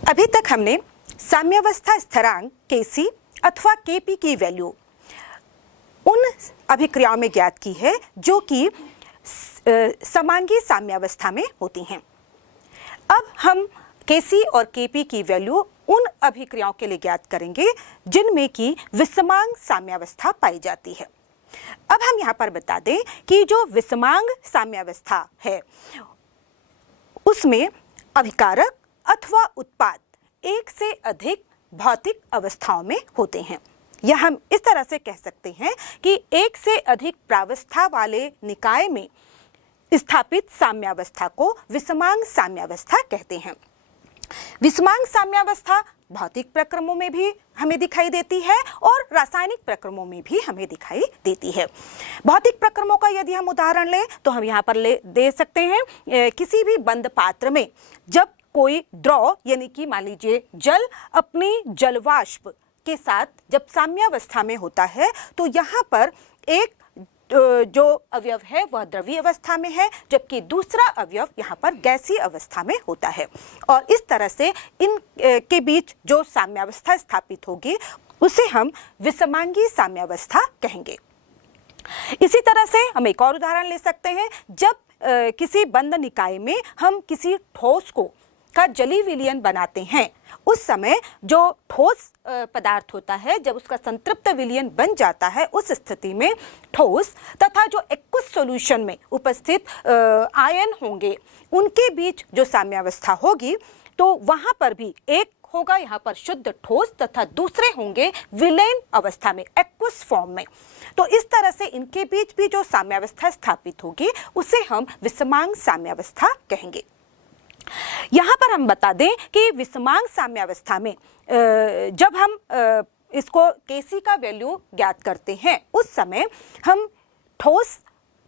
अभी तक हमने साम्यावस्था स्थिरांक Kc अथवा Kp की वैल्यू उन अभिक्रियाओं में ज्ञात की है जो कि समांगी साम्यावस्था में होती हैं। अब हम Kc और Kp की वैल्यू उन अभिक्रियाओं के लिए ज्ञात करेंगे जिनमें कि विषमांग साम्यावस्था पाई जाती है। अब हम यहाँ पर बता दें कि जो विषमांग साम्यावस्था है उसमें अभिकारक अथवा उत्पाद एक से अधिक भौतिक अवस्थाओं में होते हैं, या हम इस तरह से कह सकते हैं कि एक से अधिक प्रावस्था वाले निकाय में स्थापित साम्यावस्था को विषमांग साम्यावस्था कहते हैं। विषमांग साम्यावस्था भौतिक प्रक्रमों में भी हमें दिखाई देती है और रासायनिक प्रक्रमों में भी हमें दिखाई देती है। भौतिक प्रक्रमों का यदि हम उदाहरण लें तो हम यहाँ पर दे सकते हैं किसी भी बंद पात्र में जब कोई द्रव यानी कि मान लीजिए जल अपनी जलवाष्प के साथ जब साम्यावस्था में होता है तो यहाँ पर एक जो अवयव है वह द्रवीय अवस्था में है जबकि दूसरा अवयव यहाँ पर गैसीय अवस्था में होता है, और इस तरह से इन के बीच जो साम्यावस्था स्थापित होगी उसे हम विषमांगी साम्यावस्था कहेंगे। इसी तरह से हम एक और उदाहरण ले सकते हैं, जब किसी बंद निकाय में हम किसी ठोस का जलीय विलयन बनाते हैं उस समय जो ठोस पदार्थ होता है जब उसका संतृप्त विलयन बन जाता है उस स्थिति में ठोस तथा जो एक्वस सॉल्यूशन में उपस्थित आयन होंगे उनके बीच जो साम्यावस्था होगी तो वहां पर भी एक होगा यहाँ पर शुद्ध ठोस तथा दूसरे होंगे विलयन अवस्था में एक्वस फॉर्म में। तो इस तरह से इनके बीच भी जो साम्यावस्था स्थापित होगी उसे हम विषमांग साम्यावस्था कहेंगे। यहाँ पर हम बता दें कि विषमांग साम्यावस्था में जब हम इसको Kc का वैल्यू ज्ञात करते हैं उस समय हम ठोस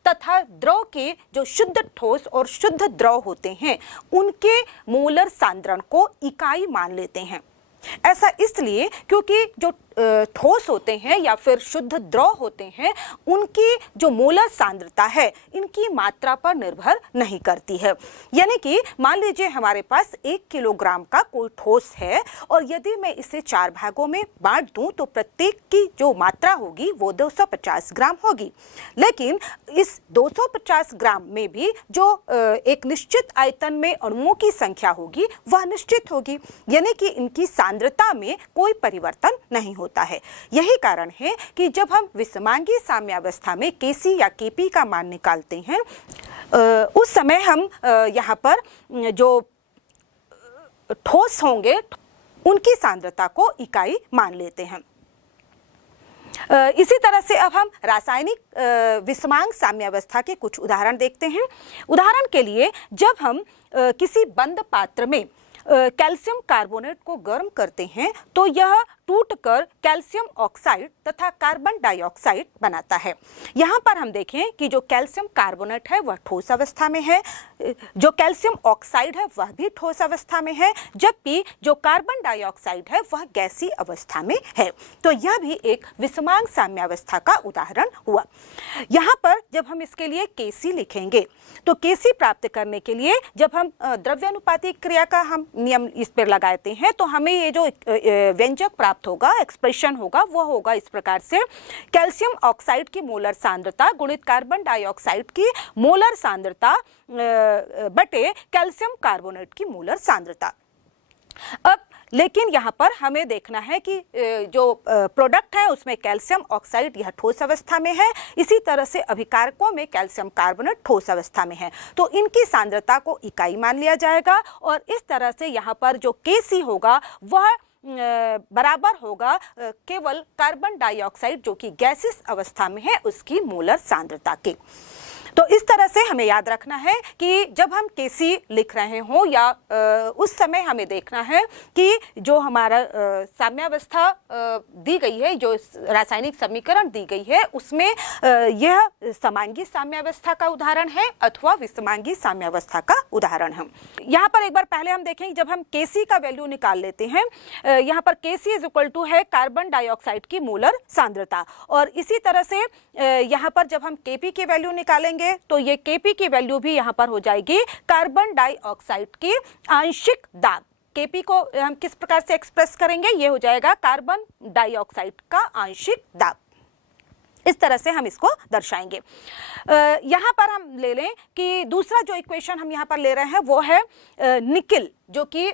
तथा द्रव के जो शुद्ध ठोस और शुद्ध द्रव होते हैं उनके मोलर सांद्रण को इकाई मान लेते हैं। ऐसा इसलिए क्योंकि जो ठोस होते हैं या फिर शुद्ध द्रव होते हैं उनकी जो मोलर सांद्रता है इनकी मात्रा पर निर्भर नहीं करती है। यानी कि मान लीजिए हमारे पास 1 किलोग्राम का कोई ठोस है और यदि मैं इसे 4 भागों में बांट दूं तो प्रत्येक की जो मात्रा होगी वो 250 ग्राम होगी, लेकिन इस 250 ग्राम में भी जो एक निश्चित आयतन में अणुओं की संख्या होगी वह निश्चित होगी, यानी कि इनकी सांद्रता में कोई परिवर्तन नहीं होता है। यही कारण है कि जब हम विषमांगी साम्यावस्था में Kc या Kp का मान निकालते हैं उस समय हम यहाँ पर जो ठोस होंगे उनकी सांद्रता को इकाई मान लेते हैं। इसी तरह से अब हम रासायनिक विषमांग साम्यावस्था के कुछ उदाहरण देखते हैं। उदाहरण के लिए जब हम किसी बंद पात्र में कैल्शियम कार्बोनेट को गर्म करते हैं तो यह टूटकर कैल्शियम ऑक्साइड तथा कार्बन डाइऑक्साइड बनाता है। यहाँ पर हम देखें कि जो कैल्शियम कार्बोनेट है वह ठोस अवस्था में है, जो कैल्शियम ऑक्साइड है वह भी ठोस अवस्था में है, जबकि जो कार्बन डाइऑक्साइड है वह गैसीय अवस्था में है। तो यह भी एक विषमांग साम्यावस्था का उदाहरण हुआ। यहाँ पर जब हम इसके लिए Kc लिखेंगे तो Kc प्राप्त करने के लिए जब हम द्रव्यानुपातिक क्रिया का हम नियम इस पर लगाते हैं तो हमें ये जो व्यंजक प्राप्त होगा, एक्सप्रेशन होगा, वो होगा इस प्रकार से: कैल्शियम ऑक्साइड की मोलर सांद्रता गुणित कार्बन डाइऑक्साइड की मोलर सांद्रता बटे कैल्शियम कार्बोनेट की मोलर सांद्रता। अब लेकिन यहाँ पर हमें देखना है कि जो प्रोडक्ट है उसमें कैल्शियम ऑक्साइड यह ठोस अवस्था में है, इसी तरह से अभिकारकों में कैल्शियम कार्बोनेट ठोस अवस्था में है, तो इनकी सांद्रता को इकाई मान लिया जाएगा और इस तरह से यहाँ पर जो Kc होगा वह बराबर होगा केवल कार्बन डाइऑक्साइड जो कि गैसियस अवस्था में है उसकी मोलर सांद्रता के। तो इस तरह से हमें याद रखना है कि जब हम Kc लिख रहे हों या उस समय हमें देखना है कि जो हमारा साम्यावस्था दी गई है, जो रासायनिक समीकरण दी गई है उसमें यह समांगी साम्यावस्था का उदाहरण है अथवा विषमांगी साम्यावस्था का उदाहरण है। यहाँ पर एक बार पहले हम देखें, जब हम Kc का वैल्यू निकाल लेते हैं, यहाँ पर Kc इज इक्वल टू है कार्बन डाइऑक्साइड की मोलर सांद्रता, और इसी तरह से यहाँ पर जब हम Kp की वैल्यू निकालेंगे तो ये Kp की वैल्यू भी यहाँ पर हो जाएगी कार्बन डाइऑक्साइड की आंशिक दाब, Kp को हम किस प्रकार से एक्सप्रेस करेंगे, ये हो जाएगा कार्बन डाइऑक्साइड का आंशिक दाब। इस तरह से हम इसको दर्शाएंगे। यहाँ पर हम ले लें कि दूसरा जो इक्वेशन हम यहाँ पर ले रहे हैं वो है निकिल, जो कि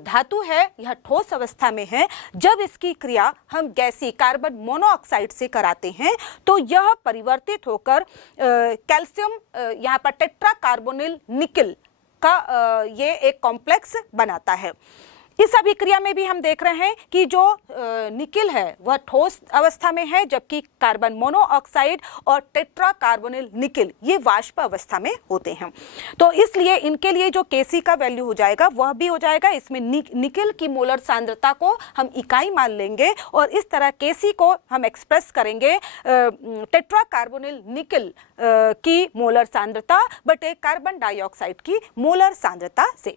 धातु है, यह ठोस अवस्था में है। जब इसकी क्रिया हम गैसीय कार्बन मोनोऑक्साइड से कराते हैं तो यह परिवर्तित होकर कैल्शियम यहाँ पर टेट्रा कार्बोनिल निकिल का ये एक कॉम्प्लेक्स बनाता है। इस अभिक्रिया में भी हम देख रहे हैं कि जो निकिल है वह ठोस अवस्था में है, जबकि कार्बन मोनोऑक्साइड और टेट्रा कार्बोनिल निकिल ये वाष्प अवस्था में होते हैं। तो इसलिए इनके लिए जो Kc का वैल्यू हो जाएगा वह भी हो जाएगा, इसमें निकिल की मोलर सांद्रता को हम इकाई मान लेंगे और इस तरह Kc को हम एक्सप्रेस करेंगे टेट्रा कार्बोनिल निकिल की मोलर सांद्रता बटे कार्बन डाइऑक्साइड की मोलर सांद्रता से।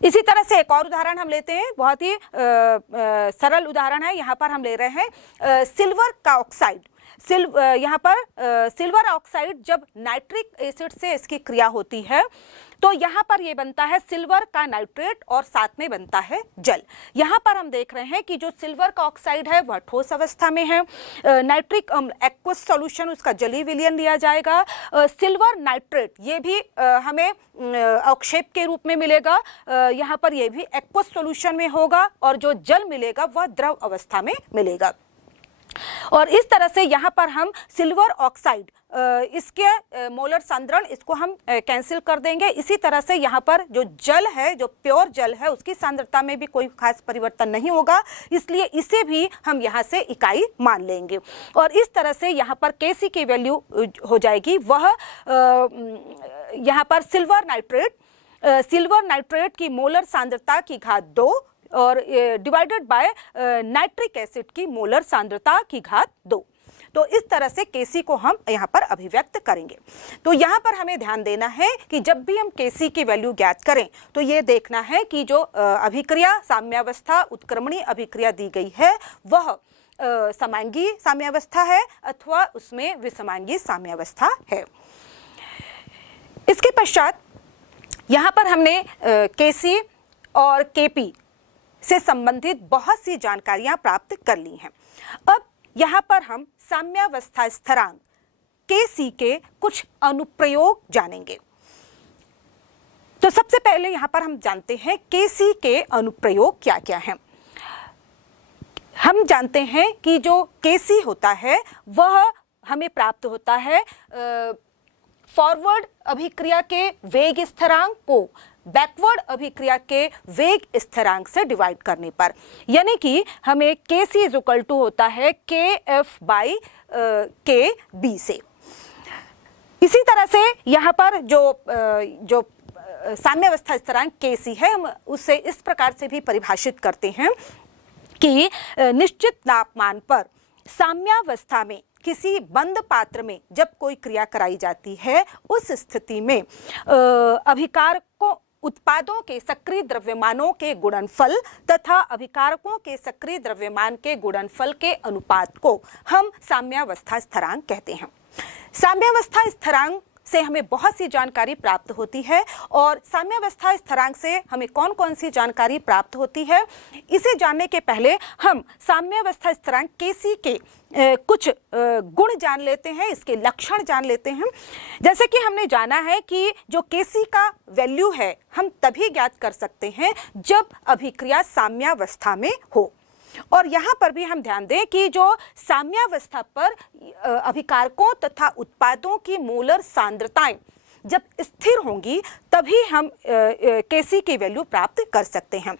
इसी तरह से एक और उदाहरण हम लेते हैं, बहुत ही सरल उदाहरण है। यहाँ पर हम ले रहे हैं सिल्वर का ऑक्साइड। यहाँ पर सिल्वर ऑक्साइड जब नाइट्रिक एसिड से इसकी क्रिया होती है तो यहाँ पर ये बनता है सिल्वर का नाइट्रेट और साथ में बनता है जल। यहाँ पर हम देख रहे हैं कि जो सिल्वर का ऑक्साइड है वह ठोस अवस्था में है, नाइट्रिक अम्ल एक्वस सॉल्यूशन उसका जलीय विलयन लिया जाएगा। सिल्वर नाइट्रेट ये भी हमें अवक्षेप के रूप में मिलेगा, यहाँ पर ये भी एक्वस सॉल्यूशन में होगा और जो जल मिलेगा वह द्रव अवस्था में मिलेगा। और इस तरह से यहाँ पर हम सिल्वर ऑक्साइड इसके मोलर सांद्रण इसको हम कैंसिल कर देंगे। इसी तरह से यहाँ पर जो जल है, जो प्योर जल है, उसकी सांद्रता में भी कोई खास परिवर्तन नहीं होगा, इसलिए इसे भी हम यहाँ से इकाई मान लेंगे। और इस तरह से यहाँ पर Kc की वैल्यू हो जाएगी वह यहाँ पर सिल्वर नाइट्रेट की मोलर सांद्रता की घात 2 और डिवाइडेड बाय नाइट्रिक एसिड की मोलर सांद्रता की घात 2। तो इस तरह से Kc को हम यहाँ पर अभिव्यक्त करेंगे। तो यहाँ पर हमें ध्यान देना है कि जब भी हम Kc की वैल्यू ज्ञात करें तो ये देखना है कि जो अभिक्रिया साम्यावस्था उत्क्रमणीय अभिक्रिया दी गई है वह समांगी साम्यावस्था है अथवा उसमें विसमांगी साम्यावस्था है। इसके पश्चात यहाँ पर हमने Kc और Kp से संबंधित बहुत सी जानकारियां प्राप्त कर ली हैं। अब यहाँ पर हम साम्यावस्था स्थिरांक Kc के कुछ अनुप्रयोग जानेंगे। तो सबसे पहले यहाँ पर हम जानते हैं Kc के अनुप्रयोग क्या क्या हैं। हम जानते हैं कि जो Kc होता है वह हमें प्राप्त होता है फॉरवर्ड अभिक्रिया के वेग स्थिरांक को बैकवर्ड अभिक्रिया के वेग स्थिरांक से डिवाइड करने पर, यानी कि हमें Kc इज इक्वल टू होता है Kf बाई Kb से। इसी तरह से यहाँ पर जो साम्यावस्था स्थिरांक Kc है हम उसे इस प्रकार से भी परिभाषित करते हैं कि निश्चित तापमान पर साम्यावस्था में किसी बंद पात्र में जब कोई क्रिया कराई जाती है उस स्थिति में अभिकारकों उत्पादों के सक्रिय द्रव्यमानों के गुणनफल तथा अभिकारकों के सक्रिय द्रव्यमान के गुणनफल के अनुपात को हम साम्यावस्था स्थिरांक कहते हैं। साम्यावस्था स्थिरांक से हमें बहुत सी जानकारी प्राप्त होती है और साम्यावस्था स्थिरांक से हमें कौन कौन सी जानकारी प्राप्त होती है इसे जानने के पहले हम साम्यावस्था स्थिरांक Kc के कुछ गुण जान लेते हैं, इसके लक्षण जान लेते हैं। जैसे कि हमने जाना है कि जो Kc का वैल्यू है हम तभी ज्ञात कर सकते हैं जब अभिक्रिया साम्यावस्था में हो। और यहाँ पर भी हम ध्यान दें कि जो साम्यावस्था पर अभिकारकों तथा उत्पादों की मोलर सांद्रताएं जब स्थिर होंगी तभी हम Kc की वैल्यू प्राप्त कर सकते हैं।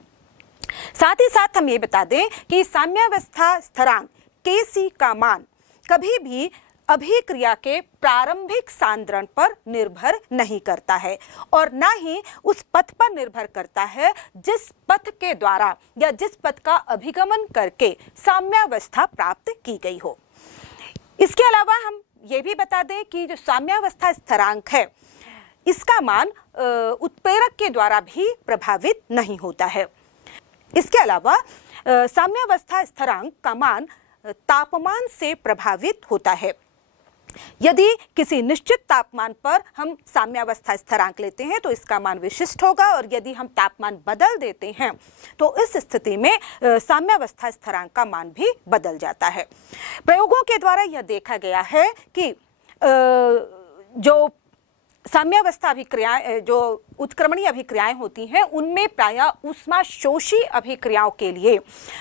साथ ही साथ हम ये बता दें कि साम्यावस्था स्थिरांक Kc का मान कभी भी अभिक्रिया के प्रारंभिक सांद्रण पर निर्भर नहीं करता है और ना ही उस पथ पर निर्भर करता है जिस पथ के द्वारा या जिस पथ का अभिगमन करके साम्यावस्था प्राप्त की गई हो। इसके अलावा हम ये भी बता दें कि जो साम्यावस्था स्थिरांक है इसका मान उत्प्रेरक के द्वारा भी प्रभावित नहीं होता है। इसके अलावा साम्यावस्था स्थिरांक का मान तापमान से प्रभावित होता है। यदि किसी निश्चित तापमान पर हम साम्यावस्था स्थिरांक लेते हैं तो इसका मान विशिष्ट होगा, और यदि हम तापमान बदल देते हैं तो इस स्थिति में साम्यावस्था स्थिरांक का मान भी बदल जाता है। प्रयोगों के द्वारा यह देखा गया है कि जो साम्यावस्था अभिक्रियाएं, जो उत्क्रमणीय अभिक्रियाएं होती हैं, उनमें प्रायः ऊष्माशोषी अभिक्रियाओं के लिए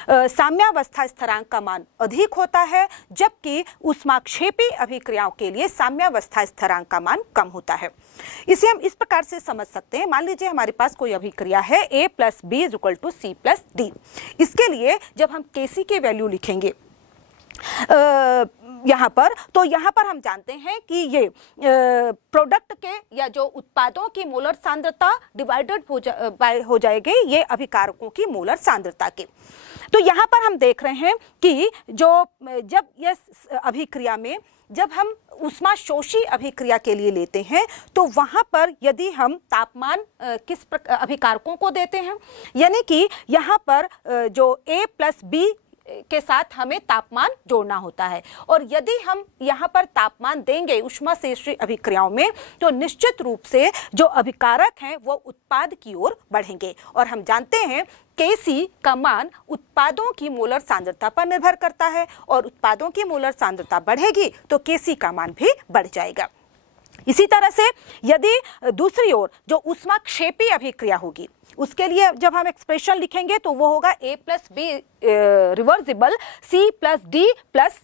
साम्यावस्था स्थिरांक का मान अधिक होता है, जबकि ऊष्माक्षेपी अभिक्रियाओं के लिए साम्यावस्था स्थिरांक का मान कम होता है। इसे हम इस प्रकार से समझ सकते हैं। मान लीजिए हमारे पास कोई अभिक्रिया है A + B = C + D। इसके लिए जब हम Kc की वैल्यू लिखेंगे यहाँ पर, तो यहाँ पर हम जानते हैं कि ये प्रोडक्ट के या जो उत्पादों की मोलर सांद्रता डिवाइडेड हो जाएगी ये अभिकारकों की मोलर सांद्रता के। तो यहाँ पर हम देख रहे हैं कि जब यह अभिक्रिया में जब हम ऊष्माशोषी अभिक्रिया के लिए लेते हैं तो वहाँ पर यदि हम तापमान किस अभिकारकों को देते हैं, यानी कि यहाँ पर जो A + B के साथ हमें तापमान जोड़ना होता है, और यदि हम यहाँ पर तापमान देंगे ऊष्माशोषी अभिक्रियाओं में तो निश्चित रूप से जो अभिकारक हैं वो उत्पाद की ओर बढ़ेंगे। और हम जानते हैं Kc का मान उत्पादों की मोलर सांद्रता पर निर्भर करता है, और उत्पादों की मोलर सांद्रता बढ़ेगी तो Kc का मान भी बढ़ जाएगा। इसी तरह से यदि दूसरी ओर जो ऊष्माक्षेपी अभिक्रिया होगी उसके लिए जब हम एक्सप्रेशन लिखेंगे तो वो होगा A + B reversible C + D +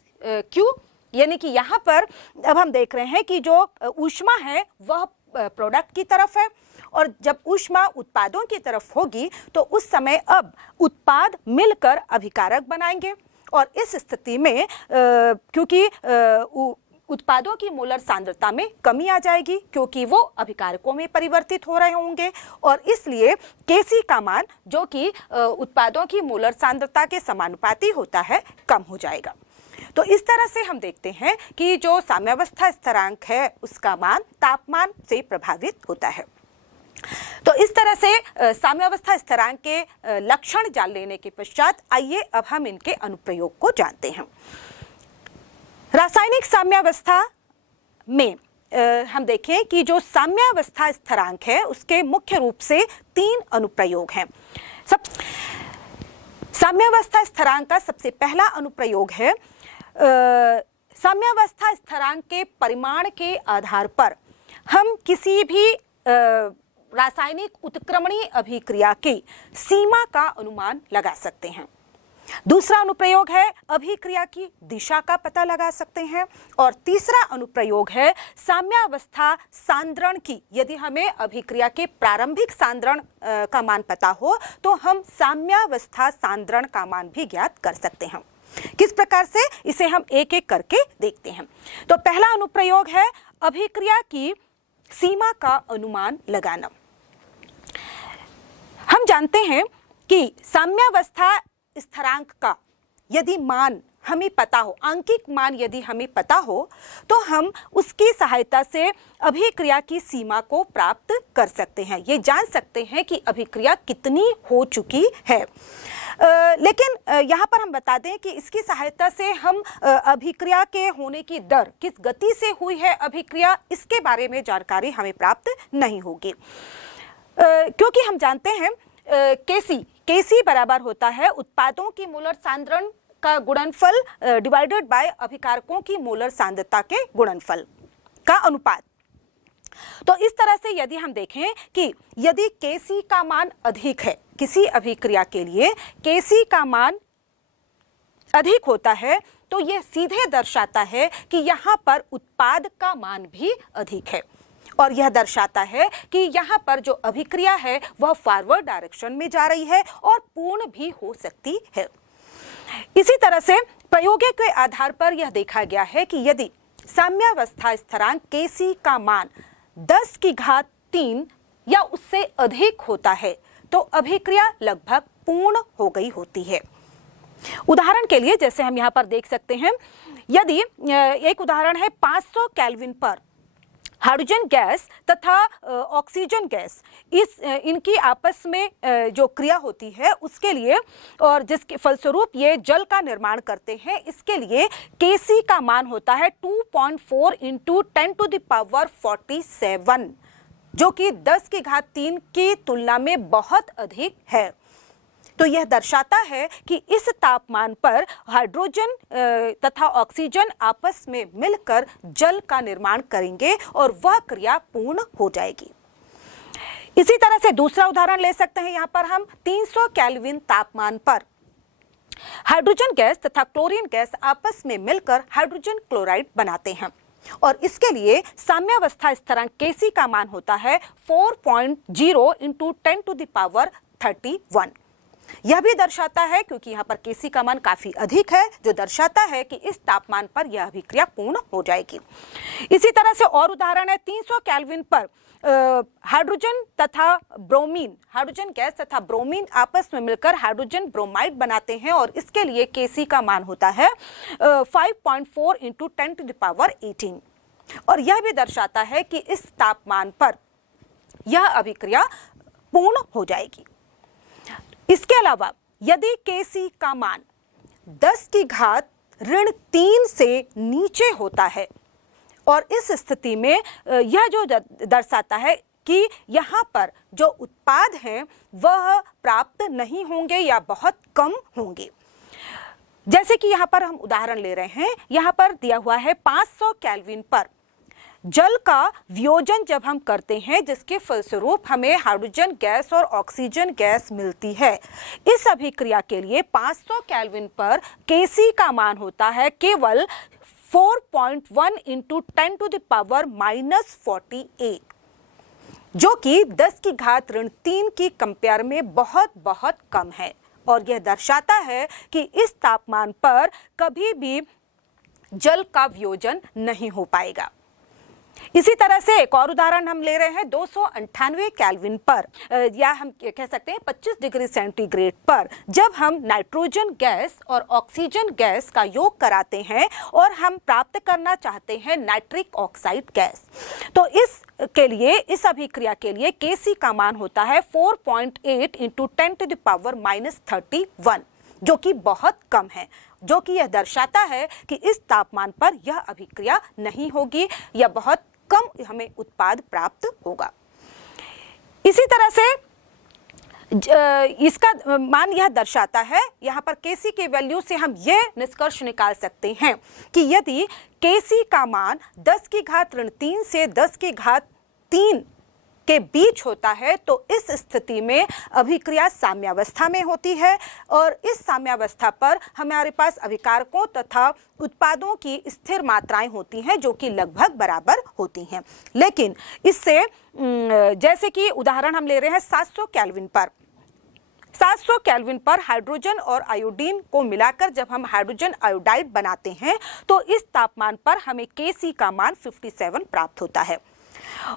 Q, यानी कि यहाँ पर अब हम देख रहे हैं कि जो ऊष्मा है वह प्रोडक्ट की तरफ है, और जब ऊष्मा उत्पादों की तरफ होगी तो उस समय अब उत्पाद मिलकर अभिकारक बनाएंगे, और इस स्थिति में क्योंकि उत्पादों की मोलर सांद्रता में कमी आ जाएगी क्योंकि वो अभिकारकों में परिवर्तित हो रहे होंगे, और इसलिए Kc का मान जो कि उत्पादों की मोलर सांद्रता के समानुपाती होता है कम हो जाएगा। तो इस तरह से हम देखते हैं कि जो साम्यावस्था स्थिरांक है उसका मान तापमान से प्रभावित होता है। तो इस तरह से साम्यावस्था स्थिरांक के लक्षण जान लेने के पश्चात आइए अब हम इनके अनुप्रयोग को जानते हैं। रासायनिक साम्यावस्था में हम देखें कि जो साम्यावस्था स्थिरांक है उसके मुख्य रूप से 3 अनुप्रयोग हैं। साम्यावस्था स्थिरांक का सबसे पहला अनुप्रयोग है साम्यावस्था स्थिरांक के परिमाण के आधार पर हम किसी भी रासायनिक उत्क्रमणीय अभिक्रिया की सीमा का अनुमान लगा सकते हैं। दूसरा अनुप्रयोग है अभिक्रिया की दिशा का पता लगा सकते हैं, और तीसरा अनुप्रयोग है साम्यावस्था सांद्रण की। यदि हमें अभिक्रिया के प्रारंभिक सांद्रण का मान पता हो तो हम साम्यावस्था सांद्रण का मान भी ज्ञात कर सकते हैं। किस प्रकार से, इसे हम एक एक करके देखते हैं। तो पहला अनुप्रयोग है अभिक्रिया की सीमा का अनुमान लगाना। हम जानते हैं कि साम्यावस्था स्थिरांक का यदि मान हमें पता हो, आंकिक मान यदि हमें पता हो तो हम उसकी सहायता से अभिक्रिया की सीमा को प्राप्त कर सकते हैं। ये जान सकते हैं कि अभिक्रिया कितनी हो चुकी है। लेकिन यहाँ पर हम बता दें कि इसकी सहायता से हम अभिक्रिया के होने की दर, किस गति से हुई है अभिक्रिया, इसके बारे में जानकारी हमें प्राप्त नहीं होगी, क्योंकि हम जानते हैं Kc बराबर होता है उत्पादों की मोलर सांद्रण का गुणनफल डिवाइडेड बाय अभिकारकों की मोलर सांद्रता के गुणनफल का अनुपात। तो इस तरह से यदि हम देखें कि यदि Kc का मान अधिक है, किसी अभिक्रिया के लिए Kc का मान अधिक होता है, तो यह सीधे दर्शाता है कि यहाँ पर उत्पाद का मान भी अधिक है, और यह दर्शाता है कि यहाँ पर जो अभिक्रिया है वह फॉरवर्ड डायरेक्शन में जा रही है और पूर्ण भी हो सकती है। इसी तरह से प्रयोगों के आधार पर यह देखा गया है कि यदि साम्यावस्था स्थिरांक Kc का मान 10⁻³ या उससे अधिक होता है तो अभिक्रिया लगभग पूर्ण हो गई होती है। उदाहरण के लिए जैसे हम यहाँ पर देख सकते हैं, यदि एक उदाहरण है 500 केल्विन पर हाइड्रोजन गैस तथा ऑक्सीजन गैस इनकी आपस में जो क्रिया होती है उसके लिए और जिसके फलस्वरूप ये जल का निर्माण करते हैं, इसके लिए Kc का मान होता है 2.4 इंटू 10⁻47, जो कि 10⁻³ की तुलना में बहुत अधिक है। तो यह दर्शाता है कि इस तापमान पर हाइड्रोजन तथा ऑक्सीजन आपस में मिलकर जल का निर्माण करेंगे और वह क्रिया पूर्ण हो जाएगी। इसी तरह से दूसरा उदाहरण ले सकते हैं। यहाँ पर हम 300 केल्विन तापमान पर हाइड्रोजन गैस तथा क्लोरीन गैस आपस में मिलकर हाइड्रोजन क्लोराइड बनाते हैं और इसके लिए साम्यावस्था स्थिरांक Kc का मान होता है 4.0 इंटू 10⁻31। यह भी दर्शाता है, क्योंकि यहाँ पर Kc का मान काफी अधिक है, जो दर्शाता है कि इस तापमान पर यह अभिक्रिया पूर्ण हो जाएगी। इसी तरह से और उदाहरण है 300 केल्विन पर हाइड्रोजन गैस तथा ब्रोमीन आपस में मिलकर हाइड्रोजन ब्रोमाइड बनाते हैं और इसके लिए Kc का मान होता है 5.4 इंटू 10⁻18 और यह भी दर्शाता है कि इस तापमान पर यह अभिक्रिया पूर्ण हो जाएगी। इसके अलावा यदि Kc का मान 10⁻³ से नीचे होता है और इस स्थिति में यह जो दर्शाता है कि यहाँ पर जो उत्पाद हैं वह प्राप्त नहीं होंगे या बहुत कम होंगे। जैसे कि यहाँ पर हम उदाहरण ले रहे हैं, यहाँ पर दिया हुआ है 500 केल्विन पर जल का वियोजन जब हम करते हैं, जिसके फलस्वरूप हमें हाइड्रोजन गैस और ऑक्सीजन गैस मिलती है। इस अभिक्रिया के लिए 500 केल्विन पर Kc का मान होता है केवल 4.1 इंटू 10⁻⁻48, जो कि 10⁻³ की कंपेयर में बहुत बहुत कम है और यह दर्शाता है कि इस तापमान पर कभी भी जल का वियोजन नहीं हो पाएगा। इसी तरह से एक और उदाहरण हम ले रहे हैं 298 केल्विन पर या हम कह सकते हैं 25 डिग्री सेंटीग्रेड पर जब हम नाइट्रोजन गैस और ऑक्सीजन गैस का योग कराते हैं और हम प्राप्त करना चाहते हैं नाइट्रिक ऑक्साइड गैस, तो इस अभिक्रिया के लिए Kc का मान होता है 4.8 इंटू 10⁻31, जो कि बहुत कम है, जो कि यह दर्शाता है कि इस तापमान पर यह अभिक्रिया नहीं होगी या बहुत कम हमें उत्पाद प्राप्त होगा। इसी तरह से इसका मान यह दर्शाता है, यहाँ पर Kc के वैल्यू से हम यह निष्कर्ष निकाल सकते हैं कि यदि Kc का मान 10⁻³ से 10⁻³ के बीच होता है तो इस स्थिति में अभिक्रिया साम्यावस्था में होती है और इस साम्यावस्था पर हमारे पास अभिकारकों तथा उत्पादों की स्थिर मात्राएं होती हैं जो कि लगभग बराबर होती हैं। लेकिन इससे जैसे कि उदाहरण हम ले रहे हैं 700 केल्विन पर हाइड्रोजन और आयोडीन को मिलाकर जब हम हाइड्रोजन आयोडाइड बनाते हैं तो इस तापमान पर हमें Kc का मान 57 प्राप्त होता है।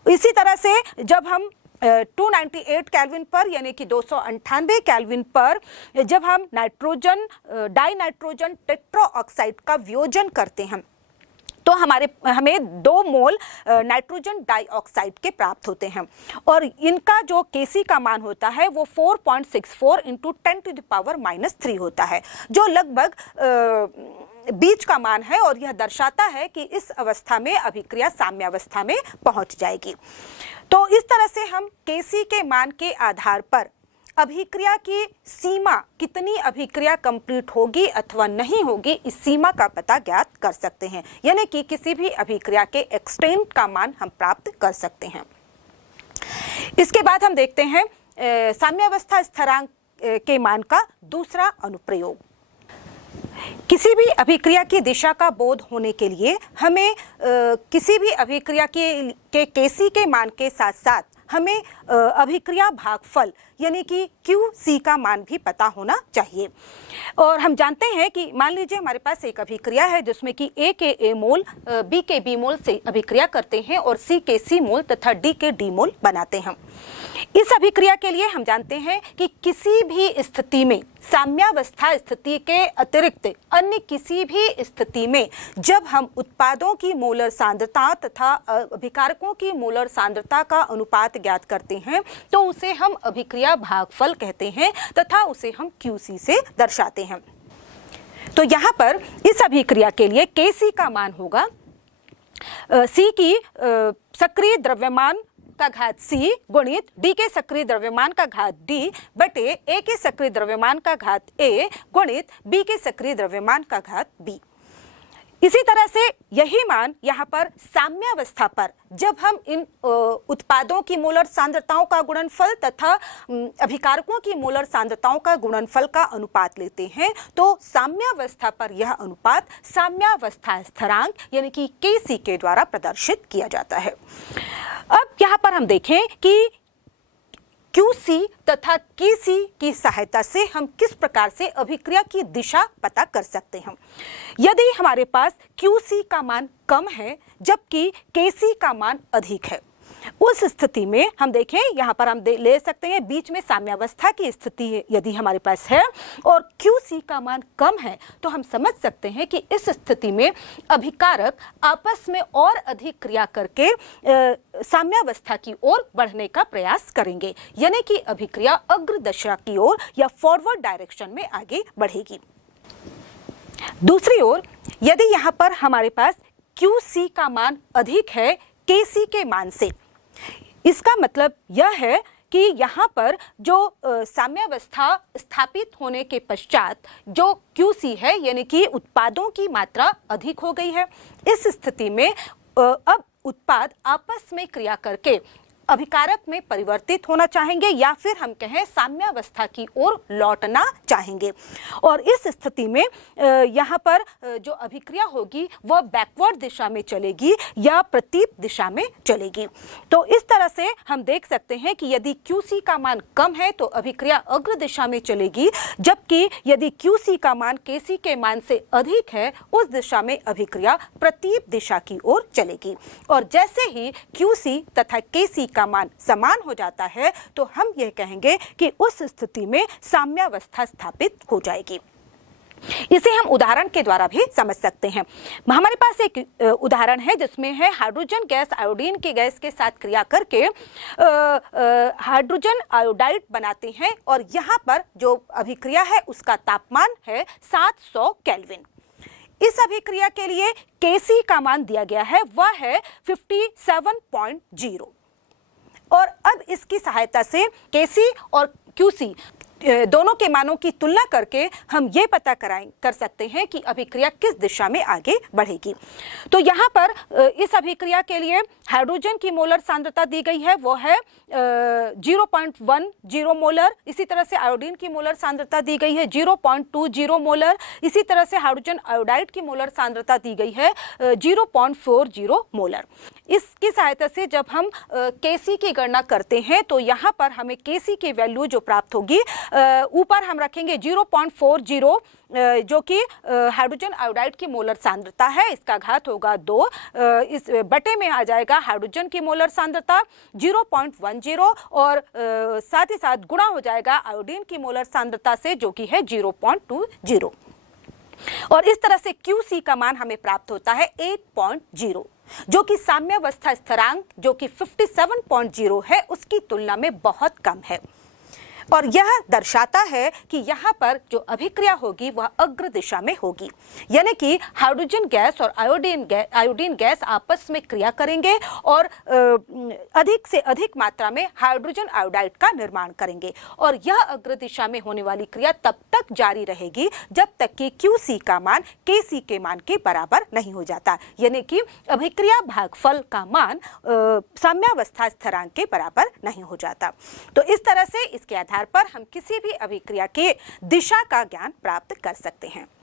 इसी तरह से जब हम 298 केल्विन पर यानी कि 298 केल्विन पर जब हम डाइनाइट्रोजन टेट्राऑक्साइड का वियोजन करते हैं तो हमें 2 मोल नाइट्रोजन डाइऑक्साइड के प्राप्त होते हैं और इनका जो Kc का मान होता है वो 4.64 इंटू 10⁻³ होता है, जो लगभग बीच का मान है और यह दर्शाता है कि इस अवस्था में अभिक्रिया साम्यावस्था में पहुंच जाएगी। तो इस तरह से हम Kc के मान के आधार पर अभिक्रिया की सीमा, कितनी अभिक्रिया कंप्लीट होगी अथवा नहीं होगी, इस सीमा का पता ज्ञात कर सकते हैं, यानी कि किसी भी अभिक्रिया के एक्सटेंट का मान हम प्राप्त कर सकते हैं। इसके बाद हम देखते हैं साम्यावस्था स्थिरांक के मान का दूसरा अनुप्रयोग। किसी भी अभिक्रिया की दिशा का बोध होने के लिए हमें किसी भी अभिक्रिया के Kc के मान के साथ साथ हमें अभिक्रिया भागफल यानी कि QC का मान भी पता होना चाहिए। और हम जानते हैं कि मान लीजिए हमारे पास एक अभिक्रिया है जिसमें कि A के A मोल B के B मोल से अभिक्रिया करते हैं और C के C मोल तथा D के D मोल बनाते हैं। इस अभिक्रिया के लिए हम जानते हैं कि किसी भी स्थिति में, साम्यावस्था स्थिति के अतिरिक्त अन्य किसी भी स्थिति में जब हम उत्पादों की मोलर सांद्रता तथा अभिकारकों की मोलर सांद्रता का अनुपात ज्ञात करते हैं तो उसे हम अभिक्रिया भागफल कहते हैं तथा उसे हम QC से दर्शाते हैं। तो यहाँ पर इस अभिक्रिया के लिए Kc का मान होगा C की सक्रिय द्रव्यमान का घात C गुणित D के सक्रिय द्रव्यमान का घात D बटे A के सक्रिय द्रव्यमान का घात A गुणित B के सक्रिय द्रव्यमान का घात B। इसी तरह से यही मान यहाँ पर साम्यावस्था पर जब हम इन उत्पादों की मोलर सांद्रताओं का गुणनफल तथा अभिकारकों की मोलर सांद्रताओं का गुणनफल का अनुपात लेते हैं तो साम्यावस्था पर यह अनुपात साम्यावस्था स्थिरांक यानी कि Kc के द्वारा प्रदर्शित किया जाता है। अब यहाँ पर हम देखें कि QC तथा Kc की सहायता से हम किस प्रकार से अभिक्रिया की दिशा पता कर सकते हैं। यदि हमारे पास QC का मान कम है जबकि Kc का मान अधिक है, उस स्थिति में हम देखें यहाँ पर हम ले सकते हैं बीच में साम्यावस्था की स्थिति यदि हमारे पास है और QC का मान कम है तो हम समझ सकते हैं कि इस स्थिति में अभिकारक आपस में और अधिक क्रिया करके साम्यावस्था की ओर बढ़ने का प्रयास करेंगे, यानी कि अभिक्रिया अग्र दिशा की ओर या फॉरवर्ड डायरेक्शन में आगे बढ़ेगी। दूसरी ओर यदि यहाँ पर हमारे पास QC का मान अधिक है Kc के मान से, इसका मतलब यह है कि यहाँ पर जो साम्यावस्था स्थापित होने के पश्चात जो QC है यानी कि उत्पादों की मात्रा अधिक हो गई है। इस स्थिति में अब उत्पाद आपस में क्रिया करके अभिकारक में परिवर्तित होना चाहेंगे या फिर हम कहें साम्यावस्था की ओर लौटना चाहेंगे और इस स्थिति में यहाँ पर जो अभिक्रिया होगी वह बैकवर्ड दिशा में चलेगी या प्रतीप दिशा में चलेगी। तो इस तरह से हम देख सकते हैं कि यदि QC का मान कम है तो अभिक्रिया अग्र दिशा में चलेगी, जबकि यदि QC का मान Kc के मान से अधिक है उस दिशा में अभिक्रिया प्रतीप दिशा की ओर चलेगी। और जैसे ही QC तथा Kc का मान समान हो जाता है तो हम यह कहेंगे कि उस स्थिति में साम्यावस्था स्थापित हो जाएगी। इसे हम उदाहरण के द्वारा भी समझ सकते हैं। हमारे पास एक उदाहरण है जिसमें है हाइड्रोजन गैस आयोडीन की गैस के साथ क्रिया करके हाइड्रोजन आयोडाइड बनाते हैं और यहाँ पर जो अभिक्रिया है उसका तापमान है 700 केल्विन। इस अभिक्रिया के लिए Kc का मान दिया गया है वह है 57.0 और अब इसकी सहायता से Kc और QC दोनों के मानों की तुलना करके हम ये पता कर सकते हैं कि अभिक्रिया किस दिशा में आगे बढ़ेगी। तो यहाँ पर इस अभिक्रिया के लिए हाइड्रोजन की मोलर सांद्रता दी गई है वो है 0.10 मोलर। इसी तरह से आयोडीन की मोलर सांद्रता दी गई है 0.20 मोलर। इसी तरह से हाइड्रोजन आयोडाइड की मोलर सांद्रता दी गई है 0.40 मोलर। इसकी सहायता से जब हम Kc की गणना करते हैं तो यहाँ पर हमें Kc की वैल्यू जो प्राप्त होगी ऊपर हम रखेंगे 0.40 जो कि हाइड्रोजन आयोडाइड की मोलर सांद्रता है, इसका घात होगा 2। इस बटे में आ जाएगा हाइड्रोजन की मोलर सांद्रता 0.10 और साथ ही साथ गुणा हो जाएगा आयोडीन की मोलर सांद्रता से जो कि है 0.20 और इस तरह से QC का मान हमें प्राप्त होता है 8.0 जो कि साम्यावस्था स्थिरांक जो कि 57.0 है उसकी तुलना में बहुत कम है। और यह दर्शाता है कि यहाँ पर जो अभिक्रिया होगी वह अग्र दिशा में होगी, यानी कि हाइड्रोजन गैस और आयोडीन गैस आपस में क्रिया करेंगे और अधिक से अधिक मात्रा में हाइड्रोजन आयोडाइड का निर्माण करेंगे और यह अग्र दिशा में होने वाली क्रिया तब तक जारी रहेगी जब तक कि QC का मान Kc के मान के बराबर नहीं हो जाता, यानी कि अभिक्रिया भागफल का मान साम्यावस्था स्थिरांक के बराबर नहीं हो जाता। तो इस तरह से इसके आधार पर हम किसी भी अभिक्रिया के दिशा का ज्ञान प्राप्त कर सकते हैं।